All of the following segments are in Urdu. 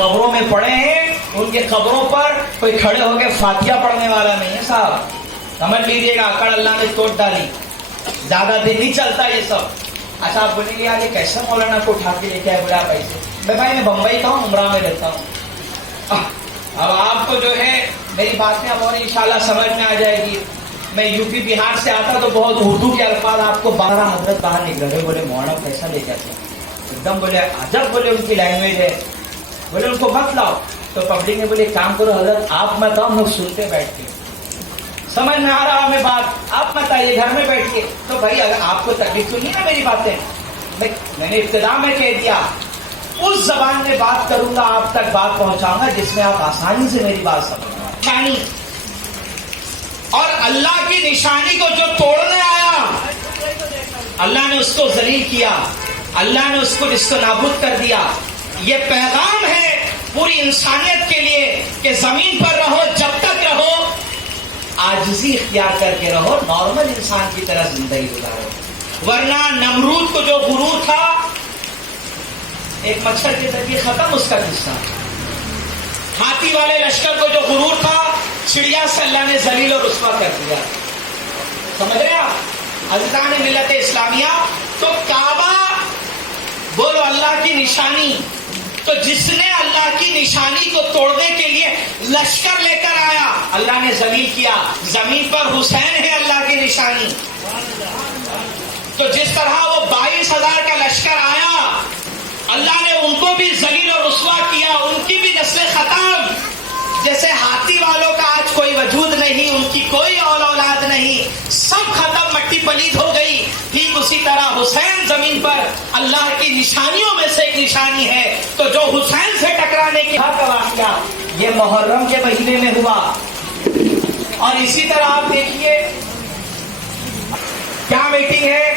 قبروں میں پڑے ہیں، ان کے قبروں پر کوئی کھڑے ہو کے فاتحہ پڑھنے والا نہیں ہے صاحب، سمجھ لیجیے گا، اکڑ اللہ نے توڑ ڈالی، زیادہ دن نہیں چلتا یہ سب۔ اچھا آپ بولیں گے یار یہ کیسا مولانا کو اٹھا کے لے کے آئے بڑا پیسے؟ میں بھائی میں بمبئی کا ہوں، عمرہ میں رہتا ہوں۔ اب آپ کو جو ہے میری باتیں اب اور انشاءاللہ سمجھ میں آ جائے گی۔ میں یو پی بہار سے آتا تو بہت اردو کے الفاظ آپ کو 12 حضرت باہر نکل رہے، بولے مولانا کیسا لے کے آتے ایک دم، بولے عجب، بولے ان کی لینگویج ہے، بولے ان کو مت لاؤ۔ تو پبلک نے بولے کام کرو حضرت آپ مت آؤ، ہم لوگ سنتے بیٹھ کے، سمجھ میں آ رہا ہمیں بات، آپ مت آئیے گھر میں بیٹھیے۔ تو بھائی اگر آپ کو تکلیف سنیے نا میری باتیں، میں نے ابتدا میں کہہ دیا اس زبان میں بات کروں گا، آپ تک بات پہنچاؤں گا جس میں آپ آسانی سے میری بات سمجھیں۔ اور اللہ کی نشانی کو جو توڑنے آیا اللہ نے اس کو ذلیل کیا، اللہ نے اس کو نست و نابود کر دیا۔ یہ پیغام ہے پوری انسانیت کے لیے کہ زمین پر رہو، جب تک رہو عاجزی اختیار کر کے رہو، نارمل انسان کی طرح زندگی گزارو، ورنہ نمرود کو جو غرور تھا، ایک مچھر کے ذریعے ختم اس کا قصہ، ہاتھی والے لشکر کو جو غرور تھا، چڑیا سے اللہ نے ذلیل اور رسوا کر دیا۔ سمجھ رہے آپ عزیزان ملت اسلامیہ؟ تو کعبہ بولو اللہ کی نشانی، تو جس نے اللہ کی نشانی کو توڑنے کے لیے لشکر لے کر آیا اللہ نے ذلیل کیا۔ زمین پر حسین ہے اللہ کی نشانی، تو جس طرح وہ 22,000 کا لشکر آیا اللہ نے ان کو بھی ذلیل اور رسوا کیا، ان کی بھی نسل ختم۔ جیسے ہاتھی والوں کا آج کوئی وجود نہیں، ان کی کوئی اولاد نہیں، سب ختم، مٹی پلید ہو گئی، ٹھیک اسی طرح حسین زمین پر اللہ کی نشانیوں میں سے ایک نشانی ہے۔ تو جو حسین سے ٹکرانے کی حق کا واقعہ یہ محرم کے مہینے میں ہوا، اور اسی طرح آپ دیکھیے کیا میٹنگ ہے،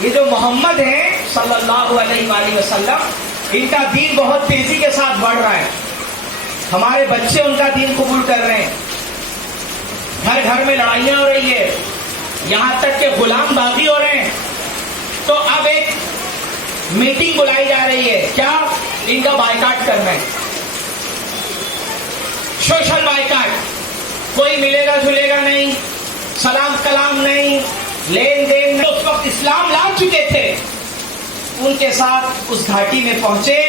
یہ جو محمد ہیں صلی اللہ علیہ وآلہ وسلم، ان کا دین بہت تیزی کے ساتھ بڑھ رہا ہے، ہمارے بچے ان کا دین قبول کر رہے ہیں، گھر گھر میں لڑائیاں ہو رہی ہے، یہاں تک کہ غلام بازی ہو رہے ہیں۔ تو اب ایک میٹنگ بلائی جا رہی ہے، کیا؟ ان کا بائیکاٹ کرنا ہے، سوشل بائیکاٹ، کوئی ملے گا جھلے گا نہیں، سلام کلام نہیں، لین دین نہیں۔ اس وقت اسلام لا چکے تھے، ان کے ساتھ اس گھاٹی میں پہنچے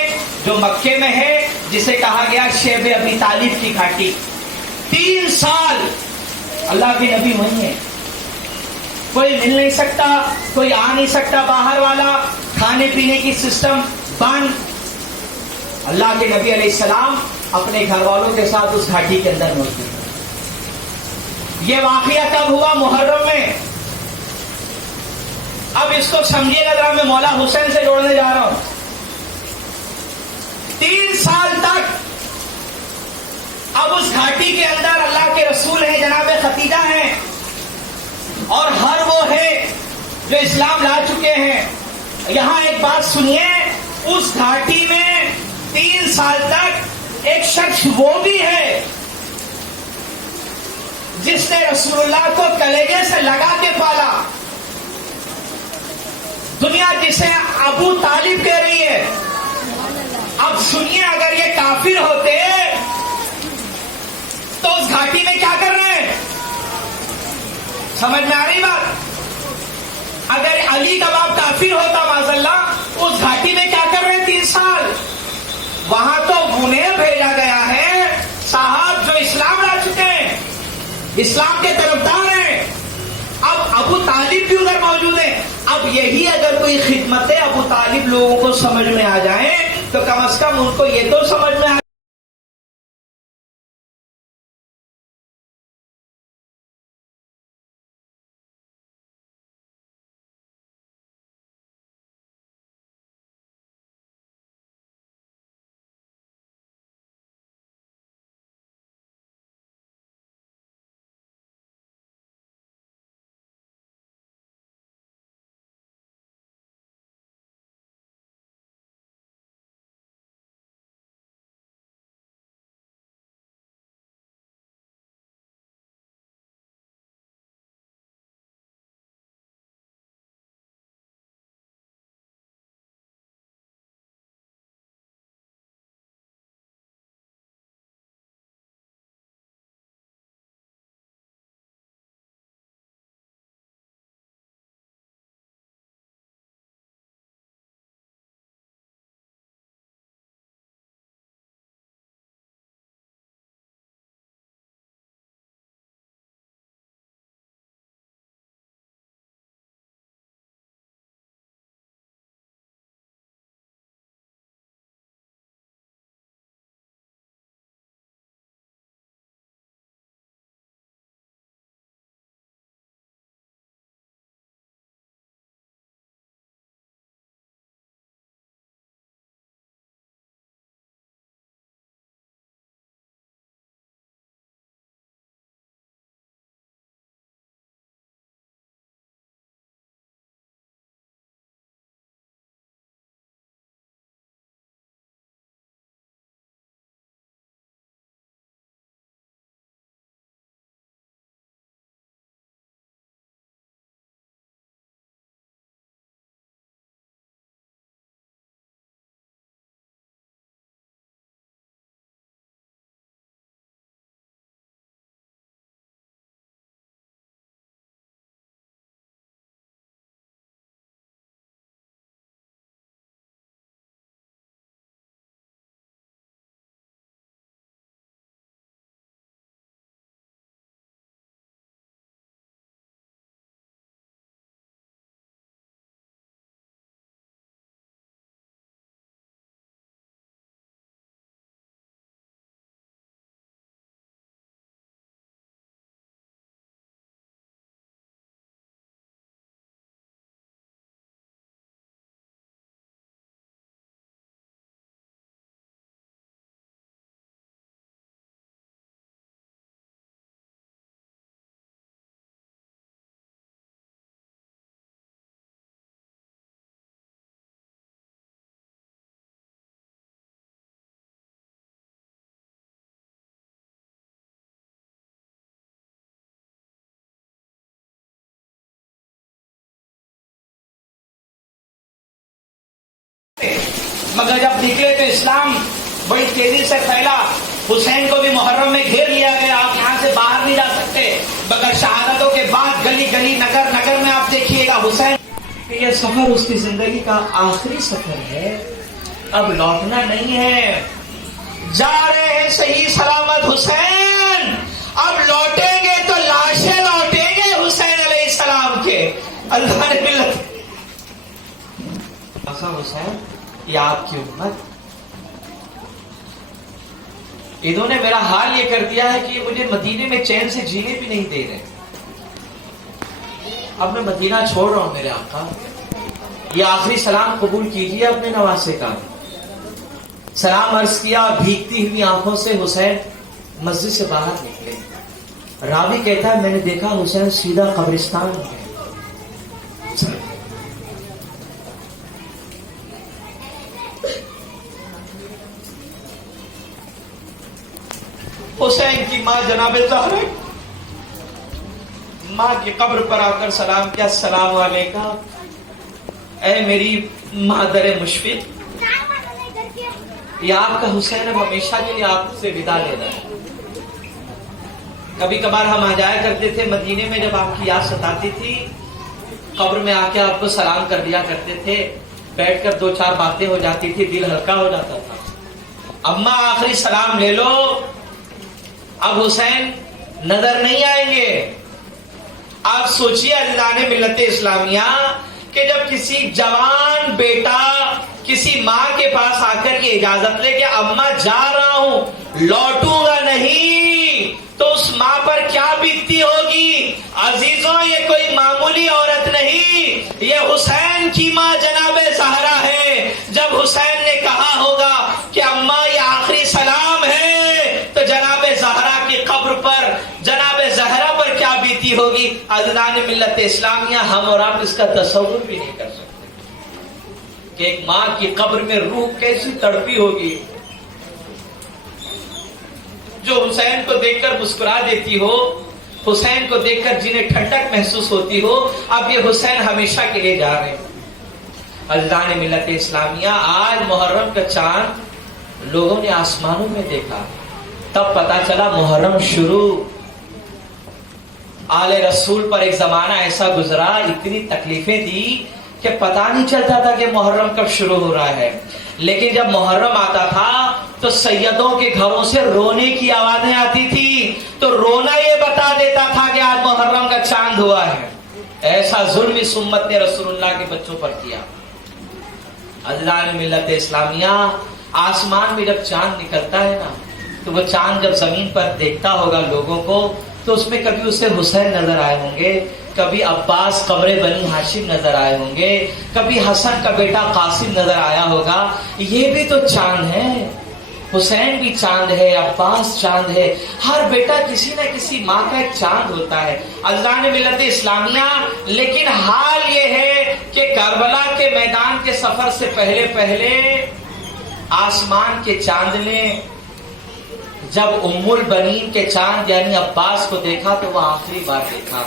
جو مکے میں ہے، جسے کہا گیا شیب ابی طالب کی گھاٹی۔ 3 سال اللہ کے نبی وہیں ہے، کوئی مل نہیں سکتا، کوئی آ نہیں سکتا باہر والا، کھانے پینے کی سسٹم بند۔ اللہ کے نبی علیہ السلام اپنے گھر والوں کے ساتھ اس گھاٹی کے اندر موجود ہیں۔ یہ واقعہ کب ہوا؟ محرم میں۔ اب اس کو سمجھیے گا ذرا، میں مولا حسین سے جوڑنے جا رہا ہوں۔ 3 سال تک اب اس گھاٹی کے اندر اللہ کے رسول ہیں، جناب ختیجہ ہیں، اور ہر وہ ہے جو اسلام لا چکے ہیں۔ یہاں ایک بات سنیے، اس گھاٹی میں 3 سال تک ایک شخص وہ بھی ہے جس نے رسول اللہ کو کلیجے سے لگا کے پالا، دنیا جسے ابو طالب کہہ رہی ہے۔ اب سنیے، اگر یہ کافر ہوتے تو اس گھاٹی میں کیا کر رہے ہیں؟ سمجھ میں آ رہی بات؟ اگر علی کا باپ کافر ہوتا معاذ اللہ، اس گھاٹی میں کیا کر رہے ہیں 3 سال؟ وہاں تو انہیں بھیجا گیا ہے صاحب جو اسلام لا چکے ہیں، اسلام کے طرفدار ہیں۔ اب ابو طالب بھی ادھر موجود ہیں۔ اب یہی اگر کوئی خدمت ابو طالب لوگوں کو سمجھ میں آ جائیں تو کم از کم ان کو یہ تو سمجھ میں آ مگر جب نکلے تو اسلام بڑی تیزی سے پھیلا. حسین کو بھی محرم میں گھیر لیا گیا, آپ یہاں سے باہر نہیں جا سکتے. مگر شہادتوں کے بعد گلی گلی نگر نگر میں آپ دیکھیے گا حسین. یہ سفر اس کی زندگی کا آخری سفر ہے, اب لوٹنا نہیں ہے. جا رہے ہیں صحیح سلامت حسین, اب لوٹیں گے تو لاشیں لوٹیں گے حسین علیہ السلام کے. اللہ نے ملت حسین یہ آپ کی امت, انہوں نے میرا حال یہ کر دیا ہے کہ مجھے مدینے میں چین سے جینے بھی نہیں دے رہے. اب میں مدینہ چھوڑ رہا ہوں میرے آقا, یہ آخری سلام قبول کیجیے اپنے نواسے کا. سلام عرض کیا, بھیگتی ہوئی آنکھوں سے حسین مسجد سے باہر نکلے. راوی کہتا ہے میں نے دیکھا حسین سیدھا قبرستان میں گئے. حسین کی ماں جناب زہرا ماں کی قبر پر آ کر سلام کیا, السلام علیکم اے میری مادر مشفق, یہ آپ کا حسین اب ہمیشہ کے لیے آپ سے ودا لے رہا ہے. کبھی کبھار ہم آ جایا کرتے تھے مدینے میں, جب آپ کی یاد ستاتی تھی قبر میں آ کے آپ کو سلام کر دیا کرتے تھے, بیٹھ کر 2-4 باتیں ہو جاتی تھی, دل ہلکا ہو جاتا تھا. اماں آخری سلام لے لو, اب حسین نظر نہیں آئیں گے. آپ سوچئے عزیزان ملت اسلامیہ کہ جب کسی جوان بیٹا کسی ماں کے پاس آ کر یہ اجازت لے کہ اماں جا رہا ہوں لوٹوں گا نہیں, تو اس ماں پر کیا بیتتی ہوگی. عزیزوں یہ کوئی معمولی عورت نہیں, یہ حسین کی ماں جناب زہرا ہے. جب حسین نے کہا ہوگا کہ اماں یہ آخری سلام ہے, تو جناب زہرا کی قبر پر جناب زہرا پر کیا بیتی ہوگی. عزیزان ملت اسلامیہ ہم اور آپ اس کا تصور بھی نہیں کر سکتے کہ ایک ماں کی قبر میں روح کیسی تڑپی ہوگی, جو حسین کو دیکھ کر مسکرا دیتی ہو, حسین کو دیکھ کر جنہیں ٹھنڈک محسوس ہوتی ہو. اب یہ حسین ہمیشہ کے لیے جا رہے ہیں. عزیزان ملت اسلامیہ آج محرم کا چاند لوگوں نے آسمانوں میں دیکھا, تب پتا چلا محرم شروع. آل رسول پر ایک زمانہ ایسا گزرا, اتنی تکلیفیں دی کہ پتا نہیں چلتا تھا کہ محرم کب شروع ہو رہا ہے. لیکن جب محرم آتا تھا تو سیدوں کے گھروں سے رونے کی آوازیں آتی تھی, تو رونا یہ بتا دیتا تھا کہ آج محرم کا چاند ہوا ہے. ایسا ظلم اس امت نے رسول اللہ کے بچوں پر کیا. عزیزان ملت اسلامیہ آسمان میں جب چاند نکلتا ہے نا, تو وہ چاند جب زمین پر دیکھتا ہوگا لوگوں کو, تو اس میں کبھی اسے حسین نظر آئے ہوں گے, کبھی عباس قمر بنی ہاشم نظر آئے ہوں گے, کبھی حسن کا بیٹا قاسم نظر آیا ہوگا. یہ بھی تو چاند ہے, حسین بھی چاند ہے, عباس چاند ہے. ہر بیٹا کسی نہ کسی ماں کا ایک چاند ہوتا ہے. عزیزان ملت اسلامیہ لیکن حال یہ ہے کہ کربلا کے میدان کے سفر سے پہلے آسمان کے چاند نے جب ام البنین کے چاند یعنی عباس کو دیکھا تو وہ آخری بار دیکھا.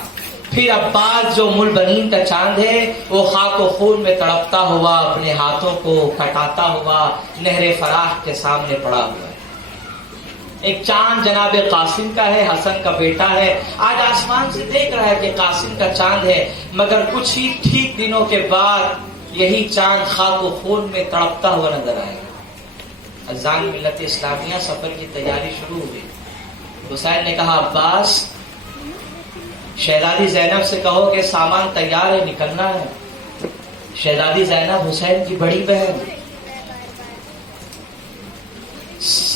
پھر عباس جو ام البنین کا چاند ہے وہ خاک و خون میں تڑپتا ہوا, اپنے ہاتھوں کو کٹاتا ہوا نہر فراح کے سامنے پڑا ہوا ہے. ایک چاند جناب قاسم کا ہے, حسن کا بیٹا ہے. آج آسمان سے دیکھ رہا ہے کہ قاسم کا چاند ہے, مگر کچھ ہی ٹھیک دنوں کے بعد یہی چاند خاک و خون میں تڑپتا ہوا نظر آئے گا. عزیزان ملت اسلامیہ سفر کی تیاری شروع ہوئی. حسین نے کہا عباس شہزادی زینب سے کہو کہ سامان تیار ہے, نکلنا ہے. شہزادی زینب حسین کی بڑی بہن,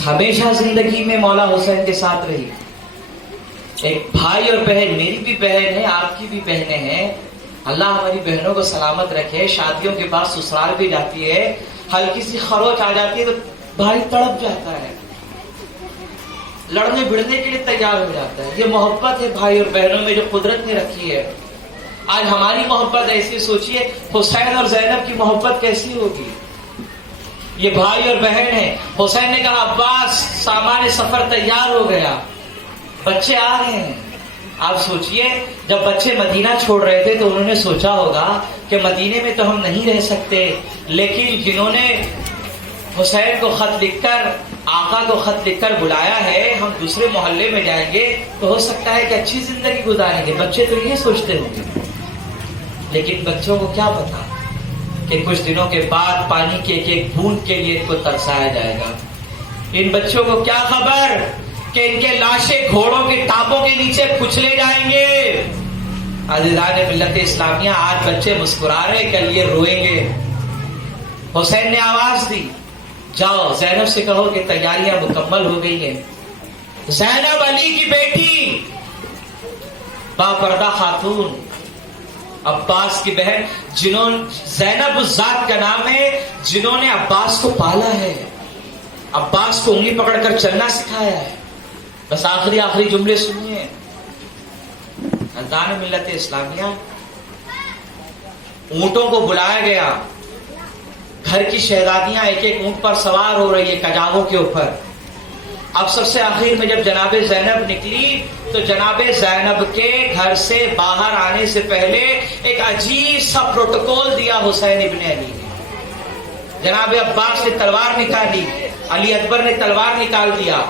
ہمیشہ زندگی میں مولا حسین کے ساتھ رہی. ایک بھائی اور بہن, میری بھی بہن ہے, آپ کی بھی بہنیں ہیں. اللہ ہماری بہنوں کو سلامت رکھے. شادیوں کے بعد سسرال بھی جاتی ہے, ہلکی سی خروچ آ جاتی ہے تو بھائی تڑپ جاتا ہے, لڑنے بھڑنے کے لیے تیار ہو جاتا ہے. یہ محبت ہے بھائی اور بہنوں میں جو قدرت نے رکھی ہے. آج ہماری محبت ایسی, سوچئے حسین اور زینب کی محبت کیسی ہوگی. یہ بھائی اور بہن ہے. حسین نے کہا عباس سامان سفر تیار ہو گیا, بچے آ رہے ہیں. آپ سوچئے جب بچے مدینہ چھوڑ رہے تھے تو انہوں نے سوچا ہوگا کہ مدینے میں تو ہم نہیں رہ سکتے, لیکن جنہوں نے حسین کو خط لکھ کر، آقا کو خط لکھ کر بلایا ہے، ہم دوسرے محلے میں جائیں گے تو ہو سکتا ہے کہ اچھی زندگی گزاریں گے. بچے تو یہ سوچتے ہوں گے، لیکن بچوں کو کیا پتا کہ کچھ دنوں کے بعد پانی کے ایک ایک بوند کے لیے ان کو ترسایا جائے گا. ان بچوں کو کیا خبر کہ ان کے لاشیں گھوڑوں کے ٹاپوں کے نیچے کچلے جائیں گے. عزیزان ملت اسلامیہ، آج بچے مسکرا رہے، کل یہ روئیں گے. حسین نے آواز دی، جاؤ زینب سے کہو کہ تیاریاں مکمل ہو گئی ہیں. زینب علی کی بیٹی، با پردہ خاتون، عباس کی بہن، جنہوں زینب اس ذات کا نام ہے جنہوں نے عباس کو پالا ہے، عباس کو انگلی پکڑ کر چلنا سکھایا ہے. بس آخری جملے سنیے. عزیزان ملت اسلامیہ، اونٹوں کو بلایا گیا، گھر کی شہزادیاں ایک ایک اونٹ پر سوار ہو رہی ہے کجاووں کے اوپر. اب سب سے آخر میں جب جناب زینب نکلی تو جناب زینب کے گھر سے باہر آنے سے پہلے ایک عجیب سا پروٹوکول دیا حسین ابن علی نے. جناب عباس نے تلوار نکالی، علی اکبر نے تلوار نکال دیا،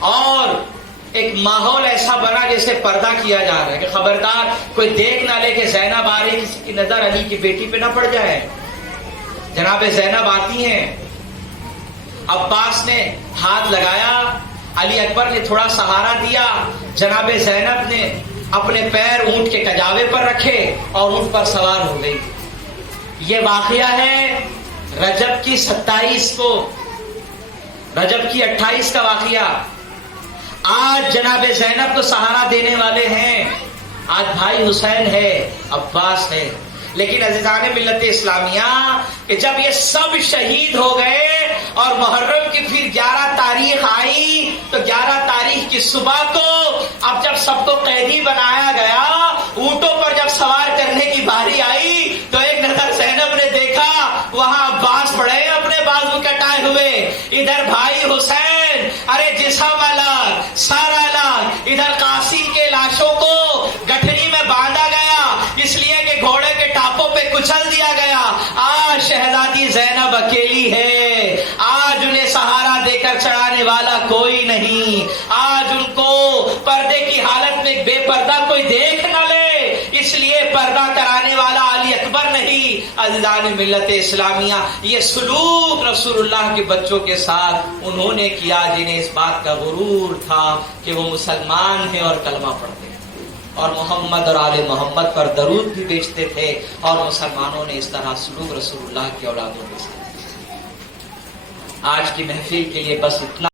اور ایک ماحول ایسا بنا جیسے پردہ کیا جا رہا ہے کہ خبردار کوئی دیکھ نہ لے کہ زینب آ رہی، کسی کی نظر علی کی بیٹی پہ نہ پڑ جائے. جناب زینب آتی ہیں، عباس نے ہاتھ لگایا، علی اکبر نے تھوڑا سہارا دیا، جناب زینب نے اپنے پیر اونٹ کے کجاوے پر رکھے اور اونٹ پر سوار ہو گئی. یہ واقعہ ہے رجب کی 27 کو، رجب کی 28 کا واقعہ. آج جناب زینب کو سہارا دینے والے ہیں، آج بھائی حسین ہے، عباس ہے. لیکن عزیزان ملت اسلامیہ کہ جب یہ سب شہید ہو گئے اور محرم کی پھر 11 تاریخ آئی تو 11 تاریخ کی صبح کو اب جب سب کو قیدی بنایا گیا، اونٹوں پر جب سوار کرنے کی باری آئی تو ایک نظر زینب نے دیکھا، وہاں عباس پڑے اپنے بازو کٹائے ہوئے، ادھر بھائی حسین، ارے جسم الگ سارا الگ، ادھر قاسم کے لاشوں کو گٹھڑی میں باندھا گیا اس لیے کہ گھوڑے کے ٹاپوں پہ کچل دیا گیا. آج شہزادی زینب اکیلی ہے، آج انہیں سہارا دے کر چڑھانے والا کوئی نہیں، آج ان کو پردے کی حالت میں بے پردہ کوئی دیکھ نہ لے اس لیے پردہ کرانے والا علی اکبر نہیں. عزیزان ملت اسلامیہ، یہ سلوک رسول اللہ کے بچوں کے ساتھ انہوں نے کیا جنہیں اس بات کا غرور تھا کہ وہ مسلمان ہیں اور کلمہ پڑھتے ہیں اور محمد اور آل محمد پر درود بھی بیچتے تھے. اور مسلمانوں نے اس طرح سلوک رسول اللہ کی اولادوں کے ساتھ. آج کی محفل کے لیے بس اتنا.